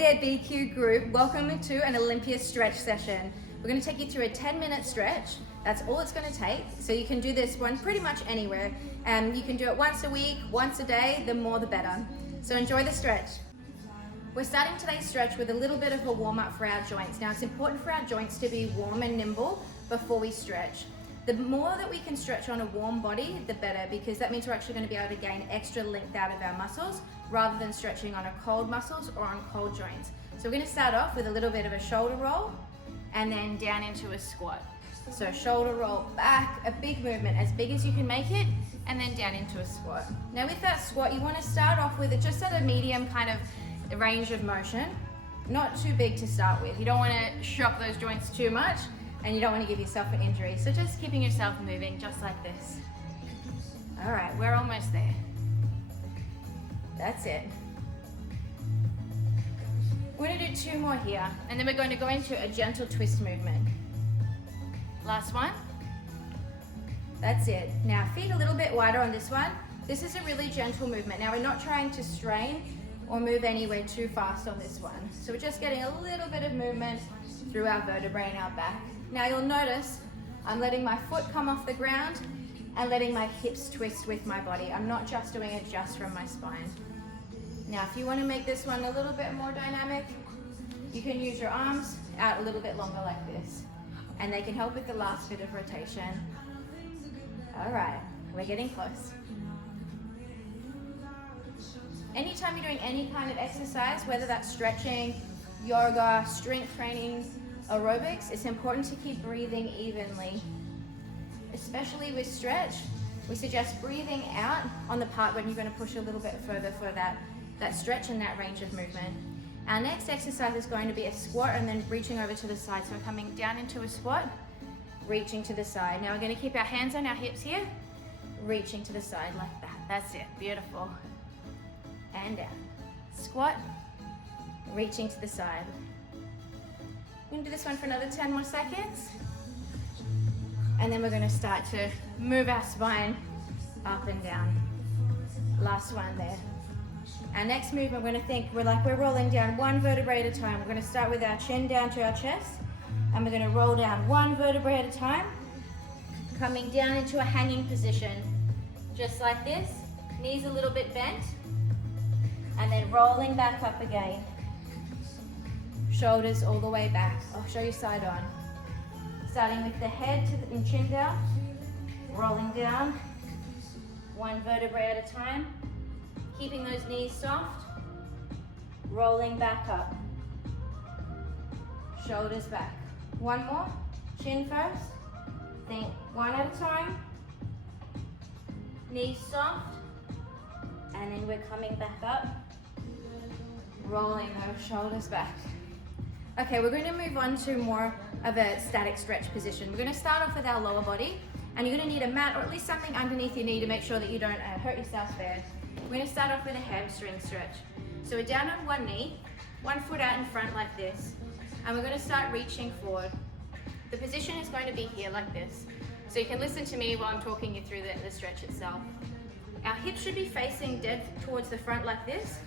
there BQ group, welcome to an Olympia stretch session. We're going to take you through a 10-minute stretch. That's all it's going to take. So you can do this one pretty much anywhere. You can do it once a week, once a day, the more the better. So enjoy the stretch. We're starting today's stretch with a little bit of a warm-up for our joints. Now it's important for our joints to be warm and nimble before we stretch. The more that we can stretch on a warm body, the better, because that means we're actually going to be able to gain extra length out of our muscles rather than stretching on a cold muscles or on cold joints. So we're going to start off with a little bit of a shoulder roll and then down into a squat. So shoulder roll back, a big movement, as big as you can make it, and then down into a squat. Now with that squat, you want to start off with it just at a medium kind of range of motion, not too big to start with. You don't want to shock those joints too much, and you don't want to give yourself an injury. So just keeping yourself moving just like this. All right, we're almost there. That's it. We're going to do 2 more here, and then we're going to go into a gentle twist movement. Last one. That's it. Now feet a little bit wider on this one. This is a really gentle movement. Now we're not trying to strain or move anywhere too fast on this one. So we're just getting a little bit of movement through our vertebrae and our back. Now you'll notice I'm letting my foot come off the ground and letting my hips twist with my body. I'm not just doing it just from my spine. Now if you want to make this one a little bit more dynamic, you can use your arms out a little bit longer like this, and they can help with the last bit of rotation. All right, we're getting close. Anytime you're doing any kind of exercise, whether that's stretching, yoga, strength training, aerobics, it's important to keep breathing evenly. Especially with stretch, we suggest breathing out on the part when you're going to push a little bit further for that stretch and that range of movement. Our next exercise is going to be a squat and then reaching over to the side. So we're coming down into a squat, reaching to the side. Now we're going to keep our hands on our hips here, reaching to the side like that. That's it, beautiful. And down. Squat, reaching to the side. We're going to do this one for another 10 more seconds. And then we're going to start to move our spine up and down. Last one there. Our next movement, we're going to think we're rolling down one vertebrae at a time. We're going to start with our chin down to our chest, and we're going to roll down one vertebrae at a time, coming down into a hanging position, just like this. Knees a little bit bent, and then rolling back up again. Shoulders all the way back. I'll show you side on. Starting with the head and chin down, rolling down, one vertebrae at a time, keeping those knees soft, rolling back up, shoulders back. One more, chin first, think one at a time, knees soft, and then we're coming back up, rolling those shoulders back. Okay, we're going to move on to more of a static stretch position. We're going to start off with our lower body, and you're going to need a mat or at least something underneath your knee to make sure that you don't hurt yourself there. We're going to start off with a hamstring stretch. So we're down on one knee, one foot out in front like this, and we're going to start reaching forward. The position is going to be here like this. So you can listen to me while I'm talking you through the stretch itself. Our hips should be facing dead towards the front like this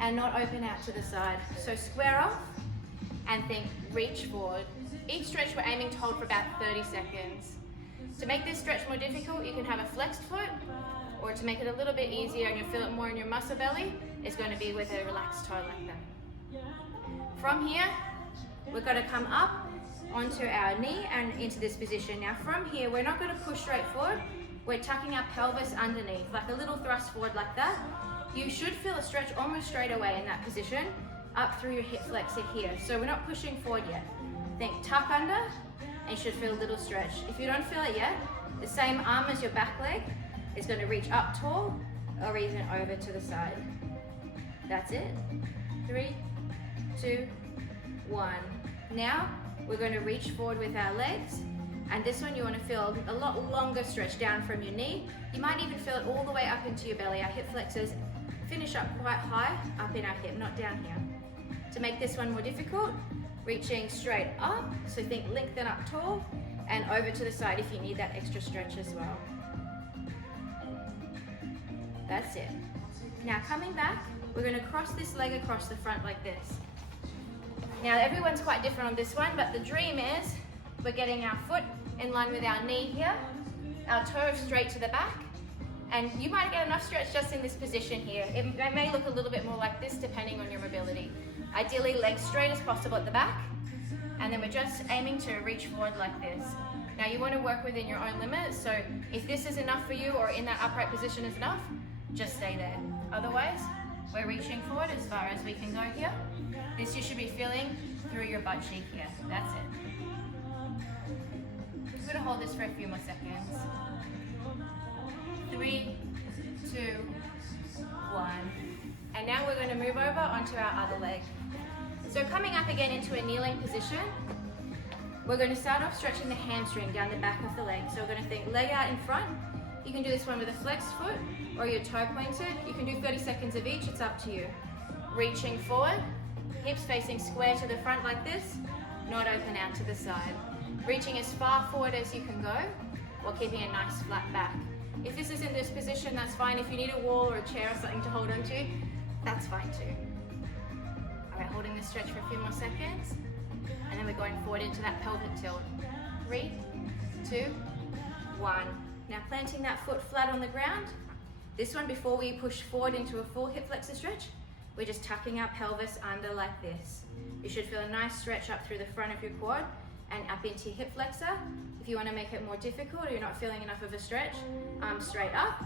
and not open out to the side. So square off and think reach forward. Each stretch we're aiming to hold for about 30 seconds. To make this stretch more difficult, you can have a flexed foot, or to make it a little bit easier and you'll feel it more in your muscle belly, it's going to be with a relaxed toe like that. From here, we're going to come up onto our knee and into this position. Now from here, we're not going to push straight forward. We're tucking our pelvis underneath, like a little thrust forward like that. You should feel a stretch almost straight away in that position, up through your hip flexor here. So we're not pushing forward yet. Think tuck under, and you should feel a little stretch. If you don't feel it yet, the same arm as your back leg is going to reach up tall or even over to the side. That's it. 3, 2, 1. Now we're going to reach forward with our legs, and this one you want to feel a lot longer stretch down from your knee. You might even feel it all the way up into your belly. Our hip flexors finish up quite high up in our hip, not down here. To make this one more difficult, reaching straight up, so think lengthen up tall and over to the side if you need that extra stretch as well. That's it. Now coming back, we're going to cross this leg across the front like this. Now everyone's quite different on this one, but the dream is we're getting our foot in line with our knee here, our toe straight to the back, and you might get enough stretch just in this position here. It may look a little bit more like this depending on your mobility. Ideally, legs straight as possible at the back, and then we're just aiming to reach forward like this. Now you want to work within your own limits, so if this is enough for you or in that upright position is enough, just stay there. Otherwise, we're reaching forward as far as we can go here. This you should be feeling through your butt cheek here. That's it. I'm going to hold this for a few more seconds. 3, 2, 1. And now we're going to move over onto our other leg. So coming up again into a kneeling position, we're going to start off stretching the hamstring down the back of the leg. So we're going to think leg out in front. You can do this one with a flexed foot or your toe pointed. You can do 30 seconds of each, it's up to you. Reaching forward, hips facing square to the front like this, not open out to the side. Reaching as far forward as you can go, while keeping a nice flat back. If this is in this position, that's fine. If you need a wall or a chair or something to hold onto, that's fine too. All right, holding this stretch for a few more seconds, and then we're going forward into that pelvic tilt. 3, 2, 1. Now planting that foot flat on the ground. This one, before we push forward into a full hip flexor stretch, we're just tucking our pelvis under like this. You should feel a nice stretch up through the front of your quad and up into your hip flexor. If you want to make it more difficult or you're not feeling enough of a stretch, arms straight up,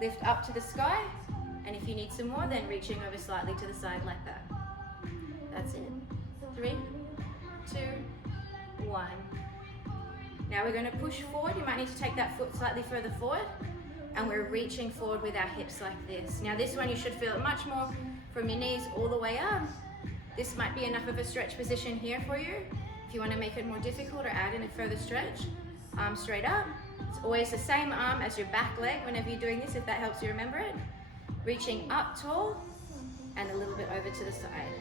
lift up to the sky, and if you need some more, then reaching over slightly to the side like that. That's it. 3, 2, 1. Now we're going to push forward. You might need to take that foot slightly further forward, and we're reaching forward with our hips like this. Now this one you should feel it much more from your knees all the way up. This might be enough of a stretch position here for you. If you want to make it more difficult or add in a further stretch, arm straight up. It's always the same arm as your back leg whenever you're doing this, if that helps you remember it. Reaching up tall and a little bit over to the side.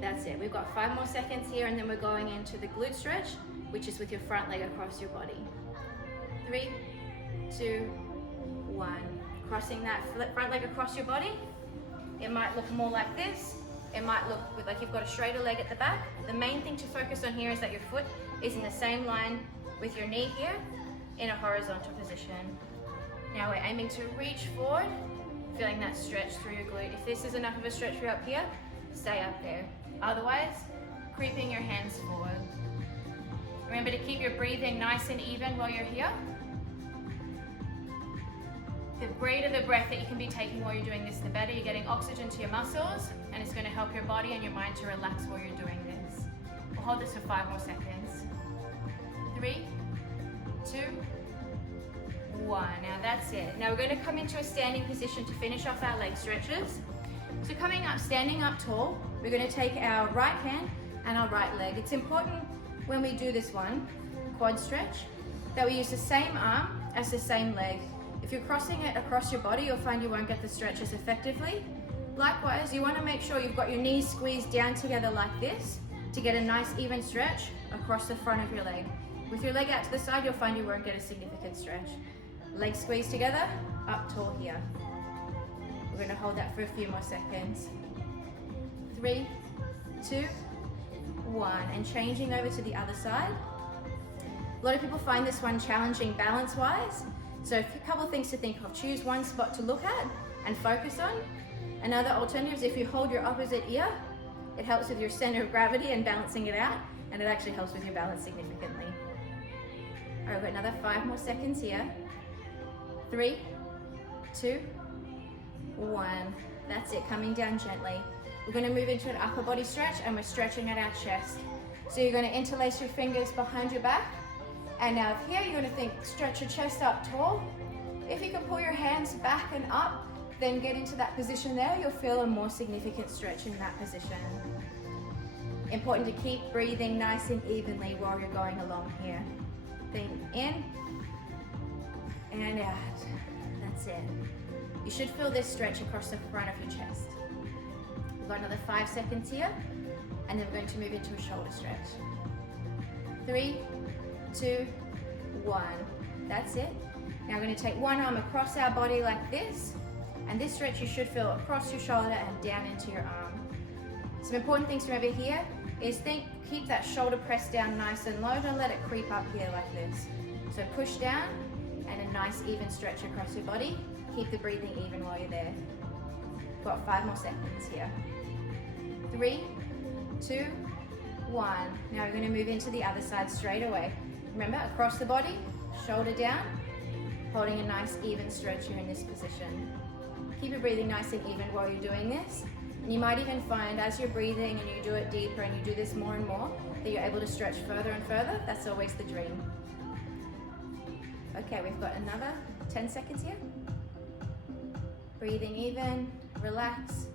That's it. We've got 5 more seconds here, and then we're going into the glute stretch, which is with your front leg across your body. 3, 2, 1. Crossing that front leg across your body. It might look more like this. It might look like you've got a straighter leg at the back. The main thing to focus on here is that your foot is in the same line with your knee here in a horizontal position. Now we're aiming to reach forward, feeling that stretch through your glute. If this is enough of a stretch for you up here, stay up there. Otherwise, creeping your hands forward. Remember to keep your breathing nice and even while you're here. The greater the breath that you can be taking while you're doing this, the better. You're getting oxygen to your muscles, and it's going to help your body and your mind to relax while you're doing this. We'll hold this for 5 more seconds. 3, 2, 1. Now that's it. Now we're going to come into a standing position to finish off our leg stretches. So coming up, standing up tall, we're going to take our right hand and our right leg. It's important when we do this one, quad stretch, that we use the same arm as the same leg. If you're crossing it across your body, you'll find you won't get the stretch as effectively. Likewise, you want to make sure you've got your knees squeezed down together like this to get a nice even stretch across the front of your leg. With your leg out to the side, you'll find you won't get a significant stretch. Legs squeezed together, up tall here. We're going to hold that for a few more seconds. 3, 2, 1. And changing over to the other side. A lot of people find this one challenging balance-wise. So a couple things to think of. Choose one spot to look at and focus on. Another alternative is if you hold your opposite ear, it helps with your center of gravity and balancing it out, and it actually helps with your balance significantly. All right, we've got another 5 more seconds here. 3, 2, 1. That's it, coming down gently. We're going to move into an upper body stretch, and we're stretching at our chest. So you're going to interlace your fingers behind your back. And now here you're going to think, stretch your chest up tall. If you can pull your hands back and up, then get into that position there, you'll feel a more significant stretch in that position. Important to keep breathing nice and evenly while you're going along here. Think in and out. That's it. You should feel this stretch across the front of your chest. We've got another 5 seconds here, and then we're going to move into a shoulder stretch. 3, 2, 1. That's it. Now we're going to take one arm across our body like this, and this stretch you should feel across your shoulder and down into your arm. Some important things to remember here is keep that shoulder pressed down nice and low. Don't let it creep up here like this. So push down and a nice even stretch across your body. Keep the breathing even while you're there. Got 5 more seconds here. 3, 2, 1. Now we're going to move into the other side straight away. Remember, across the body, shoulder down, holding a nice even stretch here in this position. Keep your breathing nice and even while you're doing this. And you might even find as you're breathing and you do it deeper and you do this more and more, that you're able to stretch further and further. That's always the dream. Okay, we've got another 10 seconds here. Breathing even, relax.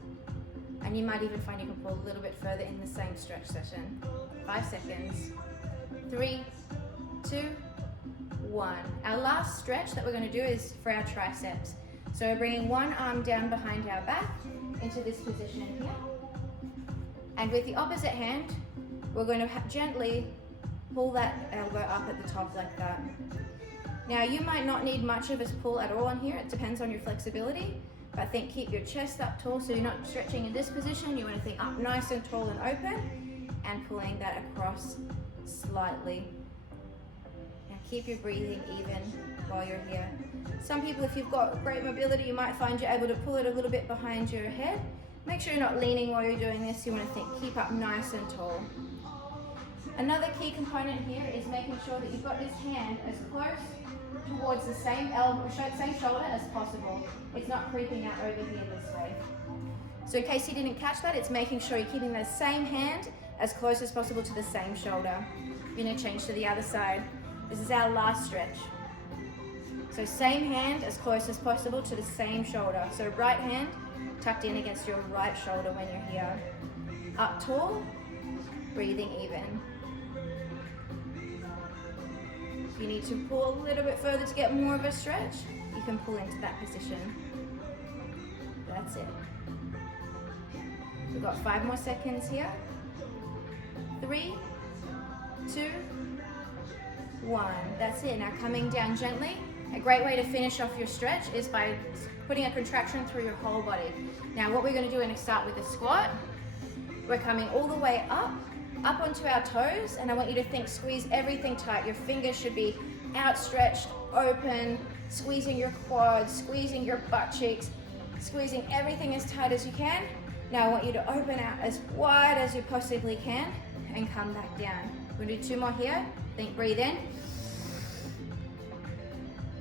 And you might even find you can pull a little bit further in the same stretch session. 5 seconds. 3, 2, 1. Our last stretch that we're going to do is for our triceps. So we're bringing one arm down behind our back into this position here. And with the opposite hand, we're going to gently pull that elbow up at the top like that. Now you might not need much of a pull at all on here. It depends on your flexibility. But think keep your chest up tall so you're not stretching in this position. You want to think up nice and tall and open and pulling that across slightly. Now keep your breathing even while you're here. Some people, if you've got great mobility, you might find you're able to pull it a little bit behind your head. Make sure you're not leaning while you're doing this. You want to think keep up nice and tall. Another key component here is making sure that you've got this hand as close towards the same shoulder as possible. It's not creeping out over here this way. So in case you didn't catch that, it's making sure you're keeping the same hand as close as possible to the same shoulder. You're going to change to the other side. This is our last stretch. So same hand as close as possible to the same shoulder. So right hand tucked in against your right shoulder when you're here. Up tall, breathing even. If you need to pull a little bit further to get more of a stretch, you can pull into that position. That's it. We've got 5 more seconds here. 3, 2, 1. That's it. Now coming down gently. A great way to finish off your stretch is by putting a contraction through your whole body. Now what we're going to do, we're going to start with a squat. We're coming all the way up onto our toes, and I want you to think squeeze everything tight. Your fingers should be outstretched, open, squeezing your quads, squeezing your butt cheeks, squeezing everything as tight as you can. Now I want you to open out as wide as you possibly can and come back down. We're going to do 2 more here. Think breathe in.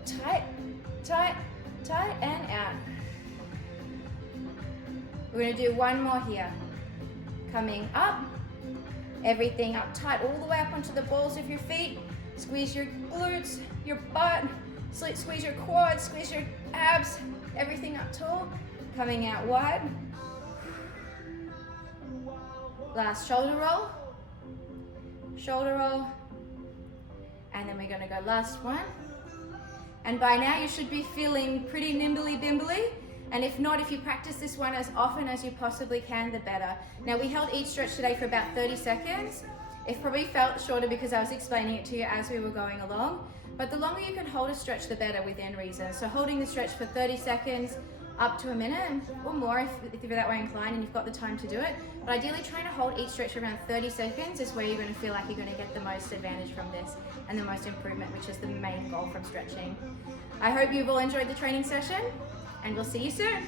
Tight, tight, tight, and out. We're going to do 1 more here. Coming up, everything up tight all the way up onto the balls of your feet. Squeeze your glutes, your butt, squeeze your quads, squeeze your abs, everything up tall. Coming out wide. Last shoulder roll, and then we're going to go last one. And by now you should be feeling pretty nimbly bimbly. And if not, if you practice this one as often as you possibly can, the better. Now we held each stretch today for about 30 seconds. It probably felt shorter because I was explaining it to you as we were going along. But the longer you can hold a stretch, the better within reason. So holding the stretch for 30 seconds, up to a minute or more if you're that way inclined and you've got the time to do it. But ideally trying to hold each stretch for around 30 seconds is where you're going to feel like you're going to get the most advantage from this and the most improvement, which is the main goal from stretching. I hope you've all enjoyed the training session, and we'll see you soon.